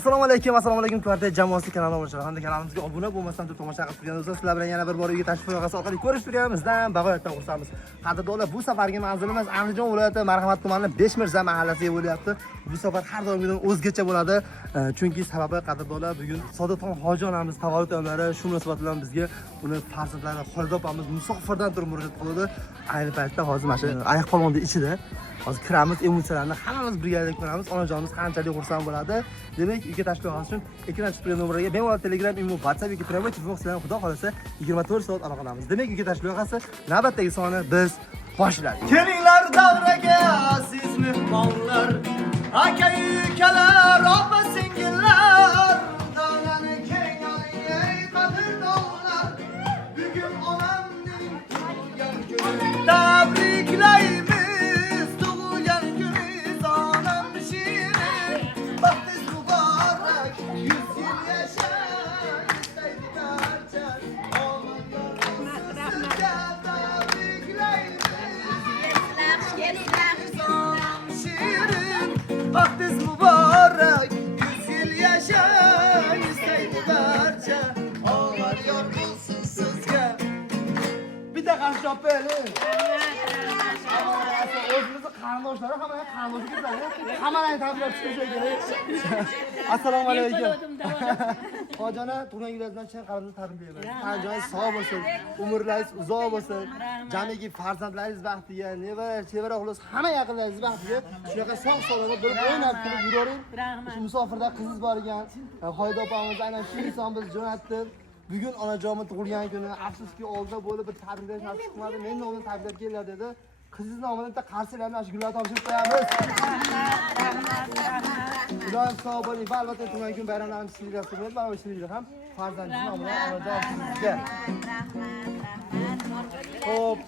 Assalomu alaykum kvartet jamoasi kanaliga obuna hamda kanalimizga obuna bo'lmasdan tomosha qilib turgan do'stlar, sizlar bilan yana bir bor uyga tashrif buyurg'asi orqali ko'rish turganimizdan bag'oyatdan xursandmiz. Qadrdonlar, bu safargi manzilimiz Andijon viloyati Marhamat tumanining Beshmirza mahallasiga bo'lyapti. Bu safar har doimgidan o'zgacha bo'ladi. Chunki sababi qadrdonlar, bugun Sodiqxon hoji onamiz tavallud aylari shu munosabat bilan bizga uni farzandlari Xolida opamiz musofirdan turib murojaat qildi. Ayni paytda hozir mana shu ayiq polvonning ichida hozir kiramiz, emotsiyalarni hammamiz birgalikda ko'ramiz. Onajonimiz qanchalik xursand bo'ladi. Demak, uyga tashrif buyurish uchun ekran chiqib turgan nomerga bemalol Telegram, imo, WhatsApp yoki private telefon bilan xudo xolasa 24 soat aloqalanamiz. Demak, uyga tashrif buyurg'asi navbatdagi soni biz boshladik. Kelinglar davraga aziz mehmonlar, aka-ukalar, opa-singillar, davlani keng oling ey qadrdonlar. Bugun onamning tug'ilgan kuni, tabriklaymiz. Vaktiz mübarek, 100 yıl yaşayın isteydi barca. Ağlar yorgunsun sizge. Bir de karşı böyle. Özümüzü karndoşları hemen karndoşu güzel. Hemen tabiler çıkacak gerek. Assalomu alaykum. Hojona tug'ilgan kuningizdan chin qalbimdan tabriklayman. Joningiz sog' bo'lsin, umrlaringiz uzoq bo'lsin. Jamiki farzandlaringiz baxtiga, nevara xullas hamma yaqinlaringiz baxtiga shunaqa sog' salomat bo'lib o'ynab kulib yuravering. Shu musofirda qiziz bor ekan. Xolida opamiz aynan shu inson biz jo'natdi. Bugun onajonimning tug'ilgan kuni. Afsuski oldida bo'lib bir tabriklash nasib qilmadi. Men nomini tabriklab kelinglar dedi. Qizingiz nomidan bitta qarsilarni shu gullar topshirib qo'yamiz. Ilohim sog' bo'ling va albatta tug'ilgan kun bayramlaringiz sizga sirli va sizga ham farzandingiz nomidan onajon sizga. Xo'p,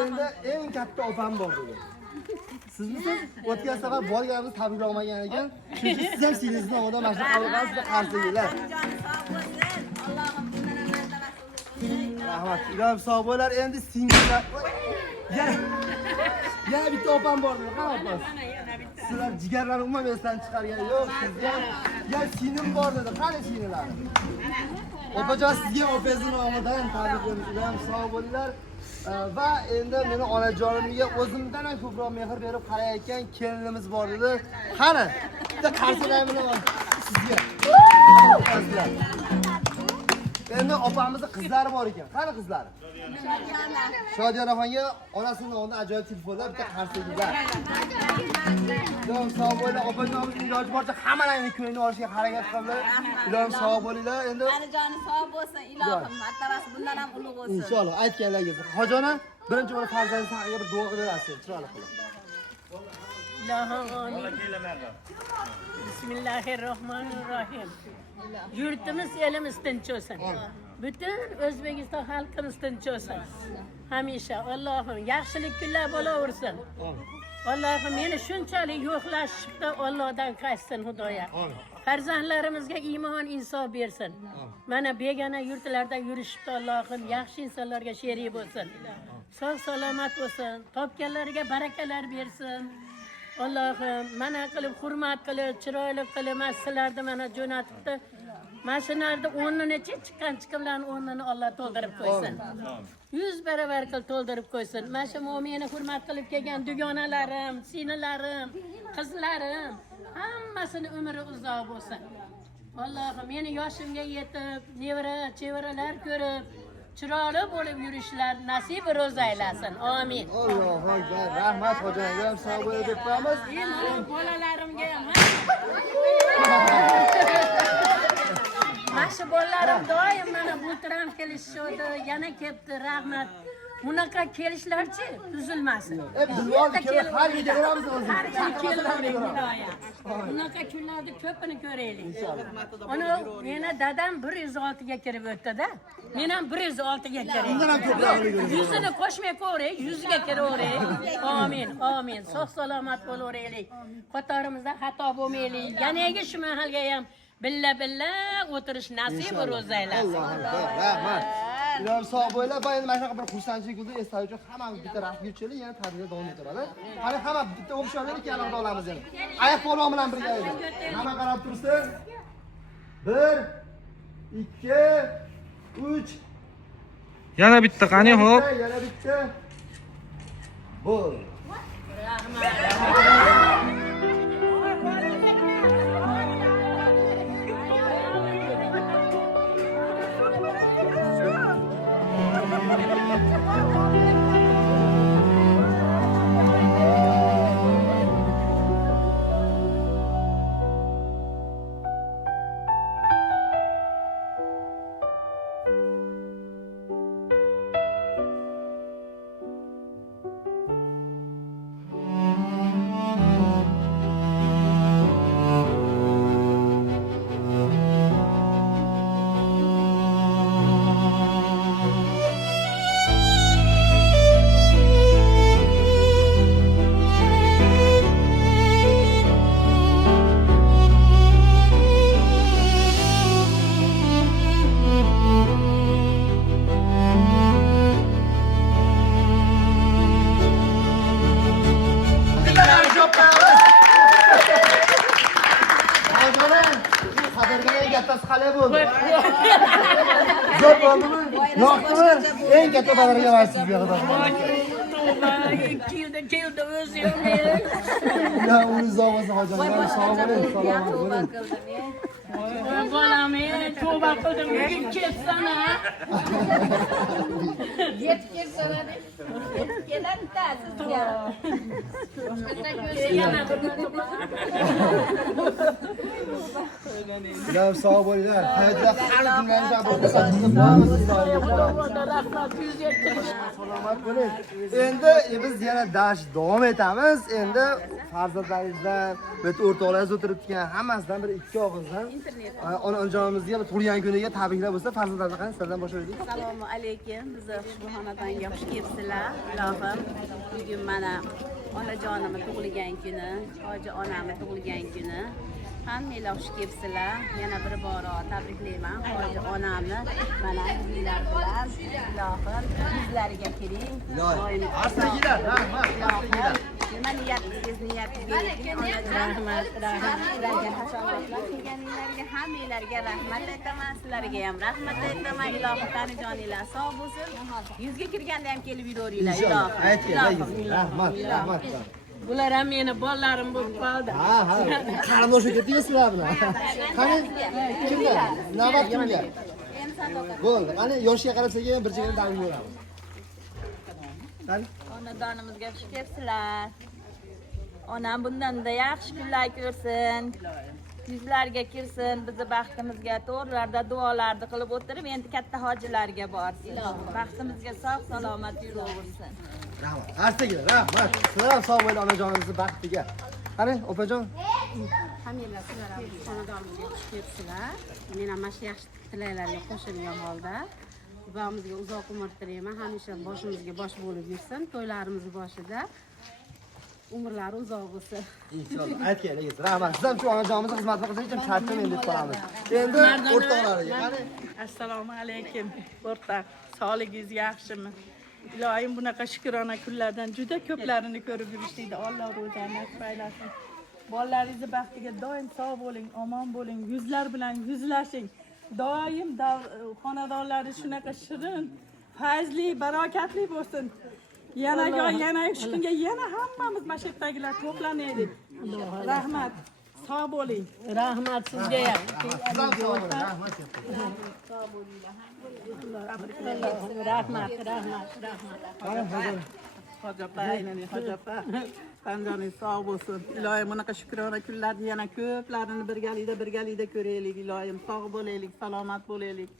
endi eng katta opam bor dedi. Sizmisiz? O'tgan safar borganimiz tabriklamagan ekan. Chunki siz ham sizning nomidan mana shu qilgan sizga qarsilar. Rahmat. Ilohim sog' bo'lar. Endi singillar yana bitta opam bor dedi. Qani opam? Sizlar jigarlarni umuman esdan chiqargan yo'q. Sizga ya singlim bor dedi. Qani singillar? Opajon, sizga opangizning nomidan tabriklaymiz. Ilohim sog' bo'linglar. Va endi meni onajonimga o'zimdan ham ko'proq mehr berib qarayotgan kelinimiz bor dedi. Qani? Bitta qarsilar bilan sizga. Endi opamizning qizlari bor ekan. Qani qizlari? Shodiya onaxonga onasining nomidan ajoyib telefonlar, bitta qarsilar. Ilohim sog' bo'linglar. Opajonimiz iloji boricha hammalaringni ko'ngilni olishga harakat qildilar. Ilohim sog' bo'linglar. Endi Anijoni sog' bo'lsin, ilohim martabasi bundan ham ulug' bo'lsin. Inshaalloh, aytganlaringiz. Hojona, birinchi bor farzandingiz haqiga bir duo qilasiz, chiroyli qilib. Ilohim amin. Bismillahirrohmanirrohim. Yurtimiz, elimiz tinch bo'lsin. Butun O'zbekiston xalqimiz tinch bo'lsin. Hamisha Allohim yaxshilik kunlar bo'laversin. Allohim meni shunchalik yo'qlashibdi, Allohdan qaytsin Xudoya. Farzandlarimizga iymon, insof bersin. Mana begona yurtlarda yurishibdi, Allohim yaxshi insonlarga sherik bo'lsin. Sog' salomat bo'lsin, topganlariga barakalar bersin. Allohim mana qilib hurmat qilib, chiroyli qilib sizlarni mana jo'natibdi. Mashinlarda o'rnini chiqqan chiqimlarni o'rnini Alloh to'ldirib qo'ysin. 100 barobar qilib to'ldirib qo'ysin. Mana shu meni hurmat qilib kelgan dugonalarim, singllarim, qizlarim hammasini umri uzoq bo'lsin. Allohim meni yoshimga yetib, nevara, chevaralar ko'rib, chiroyli bo'lib yurishlar nasib ro'za aylasin. Amin. Allohu akbar. Rahmat hojonaga ham sog' bo'lib deb qo'yamiz. Bolalarimga ham Maxshi bolalarim doim mana bultiram kelishdi, yana kelibdi, rahmat. Bunaqa kelishlarchi tuzilmasin. Har yil ko'ramiz o'zimiz. Har yil kelamiz Xudoya. Bunaqa kunlarni ko'pini ko'raylik. Ana meni dadam 106 ga kirib o'tdi-da. Men ham 106 ga kiray. Bundan ham ko'proq bo'ladi. 100 ni qo'shmay ko'ray, 100 ga kiraveraylik. Amin, amin. Sog' salomat bo'laveraylik. Qatorimizda xato bo'lmaylik. Yanagi shu mahalga ham billa o'tirish nasib ro'za aylasin. Rahmat. Ilohim sog' bo'linglar. Va endi mana shunaqa bir xursandchilik bo'ldi. Eslash uchun hammamiz bitta rasm yurishaylik, yana tabriklar davom etaveradi. Qani hamma bitta o'qish olaylik, yana olamiz endi. Oyoq polvon bilan birga edi. Hamma qarab tursin. 1 2 3 Yana bitta qani hop. Yana bitta. Bo'l. Zo'r bo'ldimi? Yoqdimi? Eng katta badarga varsiz bu yoqda. Keldi o'zi. Ya uni zo'rmasa hojalar, sog' bo'ling, salomat bo'ling. Bolam, tavba qildim, ketsana. Yetib kelsana deb. Kelanda sizga. Yana Ilohim sog' bo'linglar. Hayotda har kunlaringiz bo'lsin. Salomat bo'ling. Endi biz yana dash davom etamiz. Endi farzandlaringizdan, bitta o'rtoqlaringiz o'tiribgan hammasidan bir ikki og'izdan onajonimizga tug'ilgan kuniga tabriklar bo'lsa, farzandlardan qani sizlardan boshlaylik. Assalomu alaykum. Bizni ushbu xonadonga xush kelibsizlar. Ilohim, bugun mana onajonimning tug'ilgan kuni, hoji onamning tug'ilgan kuni. Hammanglar xush kelibsizlar. Yana bir bor tabriklayman hoji onamni. Mana sizlar bilan ilohim yuzlariga kiring. Asta-gilar, rahmat, asta-gilar. Nima niyatingiz niyatingiz rahmat sizlarga hashamatlar qilganinglarga hammanglarga rahmat aytaman, sizlarga ham rahmat aytaman. Ilohim tanijoninglar sog' bo'lsin, yuzga kirganda ham kelib yuravringlar ilohim. Aytgan, rahmat, rahmat. Bular ham meni bolalarim bo'lib qoldi. Ha, qarindosh ketdingiz sizlar bilan. Qani kimga? Navbat kimga? Endi Sandoq Bo'ldi. Qani yoshga qarabsak ham bir chekani davlat beramiz. Qani xonadonimizga xush kelibsizlar. Onam bundan-da yaxshi kunlar ko'rsin. Yuzlarga kirsin, bizni baxtimizga to'g'rilarda duolarni qilib o'tirib, endi katta hojilarga borsin. Baxtimizga sog' salomat yuraversin. rahmat. Asta-gilar, rahmat. Sizlar ham sog' bo'ling onajonimizning baxtiga. Qani, opajon. Hammalar sizlar ham xonadonimizga xush kelibsizlar. Men ham mana shu yaxshi tilaklarga qo'shilgan holda Babamizga uzoq umr tilayman. Hamisha boshimizga bosh bo'lib yursin. To'ylarimiz boshida umrlari uzoq bo'lsin. Inshaalloh. Aytganingiz, rahmat. Siz ham shu onajonimizning xizmatini qilsangiz ham charchamayman deb qolamiz. Endi o'rtoqlariga. Qani, Assalomu alaykum o'rtoq, sog'ligingiz yaxshimi? Ilohim bunaqa shukrona kunlardan juda ko'plarini ko'rib yurishlikni Alloh ro'zani nasib aylasin. Bolalaringizni baxtiga doim sog' bo'ling, omon bo'ling, yuzlar bilan yuzlashing. Doim xonadonlari shunaqa shirin, fayzli, barokatli bo'lsin. Yana shu kunga yana hammamiz mana shu yerdagilar to'planaylik. Rahmat. Sog' bo'ling. Rahmat sizga ham. rahmat. Rahmat. Hojapa, aynani hojapa. Tanjoningiz sog' bo'lsin. Ilohim bunaqa shukrona kunlarni yana ko'plarini birgalikda ko'raylik. Ilohim sog' bo'laylik, salomat bo'laylik.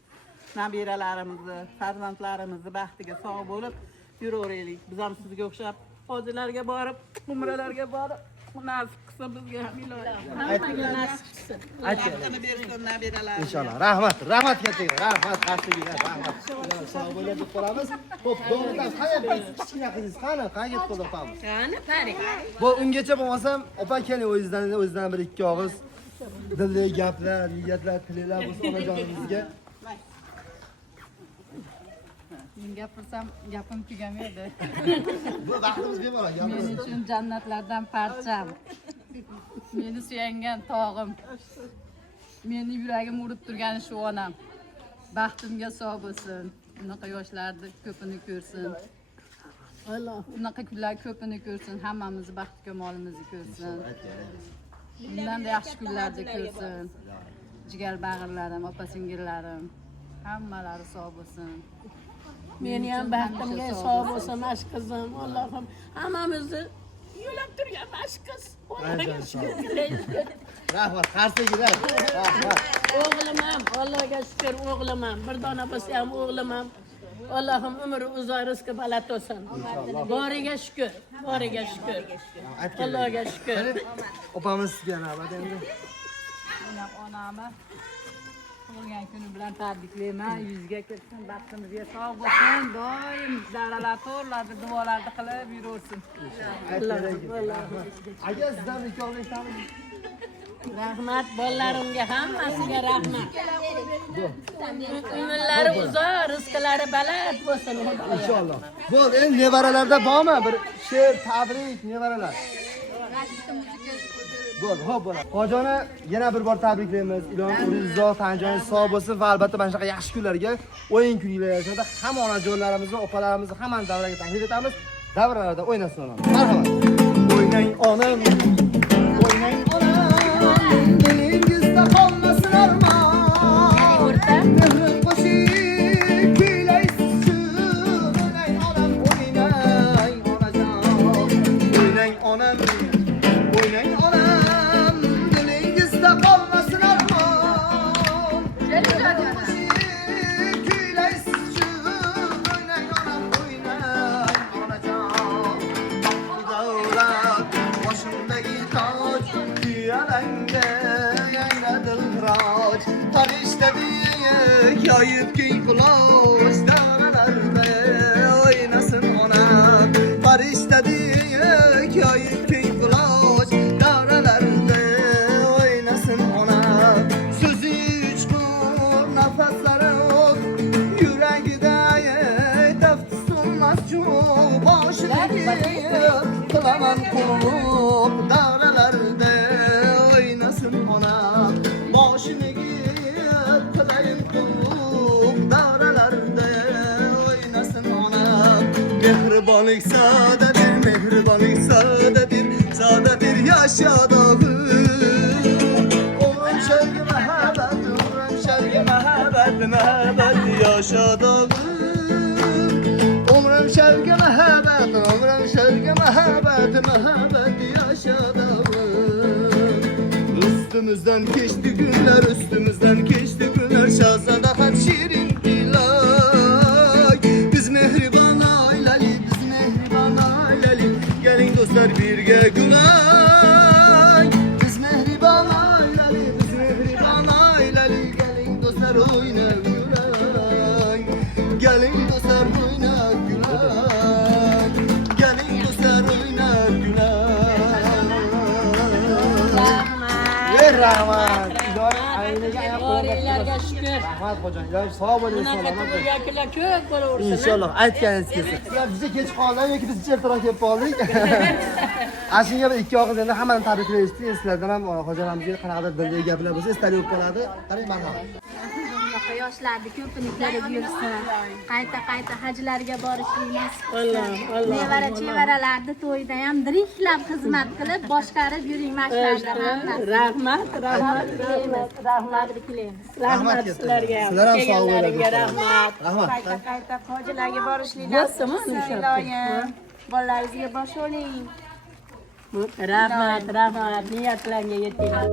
Nabiralarimizni, farzandlarimizni baxtiga sog' bo'lib yuraveraylik. Biz ham sizga o'xshab hojilarga borib, umralarga borib, nasib qilsa bizga ham ilohim. Baxtini bersin nabiralar. Inshaalloh. Rahmat kattaga. Rahmat qarshiga. Rahmat. Sog' bo'ling deb qolamiz. Xo'p, do'stlar, qayerda kichkina qizingiz qani? Qayerga qo'yib qo'yamiz? Qani, Farid. Bu ungacha bo'lmasam, opa keling o'zingizdan bir ikki og'iz dilli gaplar, niyatlar, tilaklar bo'lsa onajonimizga. Men gapirsam gapim tugamaydi. Bu vaqtimiz bemalol Men gapiramiz. uchun jannatlardan parcham. Meni suyangan tog'im. Meni yuragim urib turgani shu onam. Baxtimga sog' bo'lsin. Unaqa yoshlarni ko'pini ko'rsin. Unaqa kunlar ko'pini ko'rsin. Hammamizni baxt kamolimizni ko'rsin. Bundan da yaxshi kunlarni ko'rsin. Jigar bag'irlarim, opa singillarim hammalari sog' bo'lsin. Meni ham baxtimga sog' bo'lsin mash qizim. Allohim hammamizni yo'lab turgan mash qiz. Rahmat, qarsiga rahmat. O'g'lim ham, Allohga shukr o'g'lim ham. Bir dona bo'lsa ham o'g'lim ham. Allohim umri uzoq, rizqi baland bo'lsin. Boriga shukr, boriga shukr. Allohga shukr. Opamiz sizga navbat endi. Onamni tug'ilgan kuni bilan tabriklayman. Yuzga kirsin, baxtimizga sog' bo'lsin. Doim daralar to'rlarda duolarni qilib yuraversin. Aka sizdan nikohlashdamiz. Rahmat bolalarimga hammasiga rahmat. Umrlari uzoq, rizqlari baland bo'lsin. Inshaalloh. Bo'ldi, endi nevaralarda bormi? Bir she'r, tabrik, nevaralar. Bo'ldi, xo'p bo'ladi. Hojoni yana bir bor tabriklaymiz. Ilon Urizzo tanjoningiz sog' bo'lsin va albatta mana shunaqa yaxshi kunlarga, o'yin kuninglar yashada hamma onajonlarimizni, opalarimizni hammani davraga taklif etamiz. Davralarda o'ynasin onam. Marhamat. O'ynang onam. O'ynang onam. Dilingizda qolmasin armon. Mehrim qo'shib kuylaysiz shu. O'ynang onam, o'ynang onajon. O'ynang onam. O'ynang onam, dilingizda qolmasin armon. Kuylaysiz shu, o'ynang onam, o'ynang onajon. Davlat boshimdagi toj, tuyalanga yangradil roj. Farishtadek yoyib keng quloch, davralarda o'ynasin onam. Farishtadek yoyib keng quloch, davralarda o'ynasin onam. So'zi uchqur, nafaslari o't, yuragida dafti so'nmas cho'g'. Boshidagi qilaman qulluq, davralarda o'ynasin onam. Boshidagi qilayin qulluq, davralarda o'ynasin onam. Mehribonlik sodadir, mehribonlik sodadir, sodadir yashadog'i. Umrim sharga mahabbat, umrim sharga mahabbat, mahabbat yashadog'i. Umrim sharga mahabbat, umrim sharga mahabbat, mahabbat yashadog'i. Üstümüzden geçti günler, üstümüzden geçti günler. Şahzada hep şirin dilay. Biz mehriban aileli, biz mehriban aileli. Gelin dostlar birge gülay. Biz mehriban aileli, biz mehriban aileli. Gelin dostlar oyna gülay. Gelin dostlar oyna gülay. Gelin dostlar oyna gülay. Rahmat. İlohi ayniga ayoq Boringlarga shukr. Rahmat xo'jayin. Ilohi sog' bo'ling, Bunaqa salomat bo'ling. tug'ilgan kunlar ko'p bo'laversin. Inshaalloh aytganingiz kelsin. Sizlar bizga kech qoldik yoki biz ertaroq kelib qoldik. Ashunga bir ikki og'iz endi hammani tabriklayishdi. Sizlardan ham xo'jalamizga qanaqadir dildagi gaplar bo'lsa, esdalik bo'lib qoladi. Qarang marhamat. Bunaqa yoshlarni ko'pini ko'rib yursin. Qayta hajlarga borishlik nasib Alloh, qilsin. Alloh. Nevara chevaralarni to'yda ham diriklab xizmat qilib boshqarib yuring mashlarda hammasi. Rahmat, rahmat, rahmat. Rahmat sizlarga ham. Sizlar ham sog' Kelganlaringga bo'ling. rahmat. Rahmat. Qayta hojilarga borishlik Bo'ldimi? iloyim. Bolalaringizga bosh oling. Rahmat, rahmat. Niyatlarga yetinglar.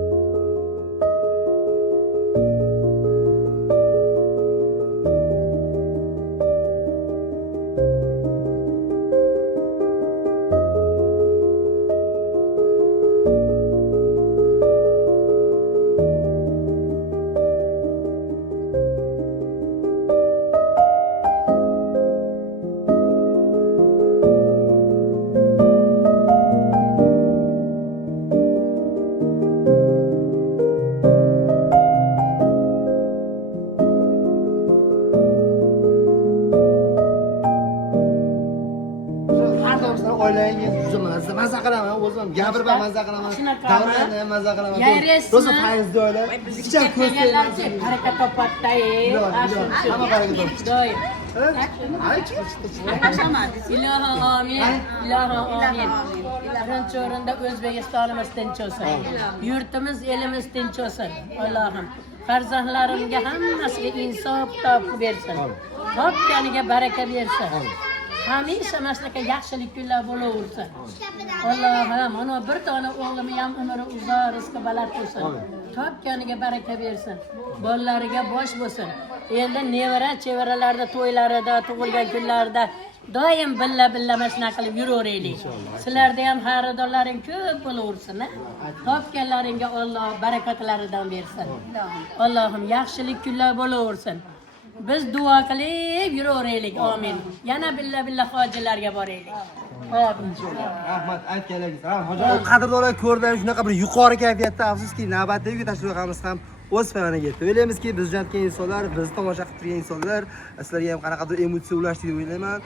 o'zim gapirib ham mazza qilaman. Shunaqami? Davrani ham mazza qilaman. Yayraysiz. Rosa faizli oila. Kichik ko'z kelganlarchi baraka topadi. Hamma baraka topadi. Doim. Ilohim amin. Ilohim amin. Birinchi o'rinda O'zbekistonimiz tinch bo'lsin. Yurtimiz, elimiz tinch bo'lsin. Allohim farzandlarimga hammasiga insof topib bersin. Topganiga baraka bersin. Hamisha mana shunaqa yaxshilik kunlar bo'laversin. Allohim, mana bir dona o'g'lim ham umri uzoq, rizqi baland bo'lsin. Topganiga baraka bersin. Bolalariga bosh bo'lsin. Endi nevara, chevaralarda, to'ylarida, tug'ilgan kunlarida doim billa mana shunaqa qilib yuraveraylik. Sizlarda ham xaridorlaring ko'p bo'laversin. Topganlaringga Alloh barakotlaridan bersin. Allohim yaxshilik kunlar bo'laversin. Biz duo qilib yuraveraylik. Amin. Yana billa hojilarga boraylik. Amin. Rahmat aytganingiz. Hoji qadrdonlar ko'rdim shunaqa bir yuqori kayfiyatda, afsuski navbatdagi uyga tashrifingiz ham o'z payoniga yetdi. O'ylaymizki, biz jo'natgan insonlar, bizni tomosha qilib turgan insonlar sizlarga ham qanaqadir emotsiya ulashdi deb o'ylayman.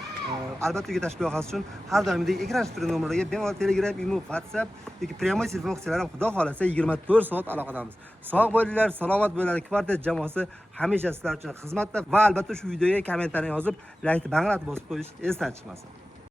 Albatta uyga tashrif buyurasiz uchun har doimgidek ekran turgan nomerlarga bemalol Telegram, Imo, WhatsApp yoki prямой telefon qilsanglar ham xudo xolasa 24 soat aloqadamiz. Sog' bo'linglar, salomat bo'linglar. Kvartet jamoasi hamisha sizlar uchun xizmatda va albatta shu videoga kommentariy yozib, like banglatib bosib qo'yish esdan chiqmasin.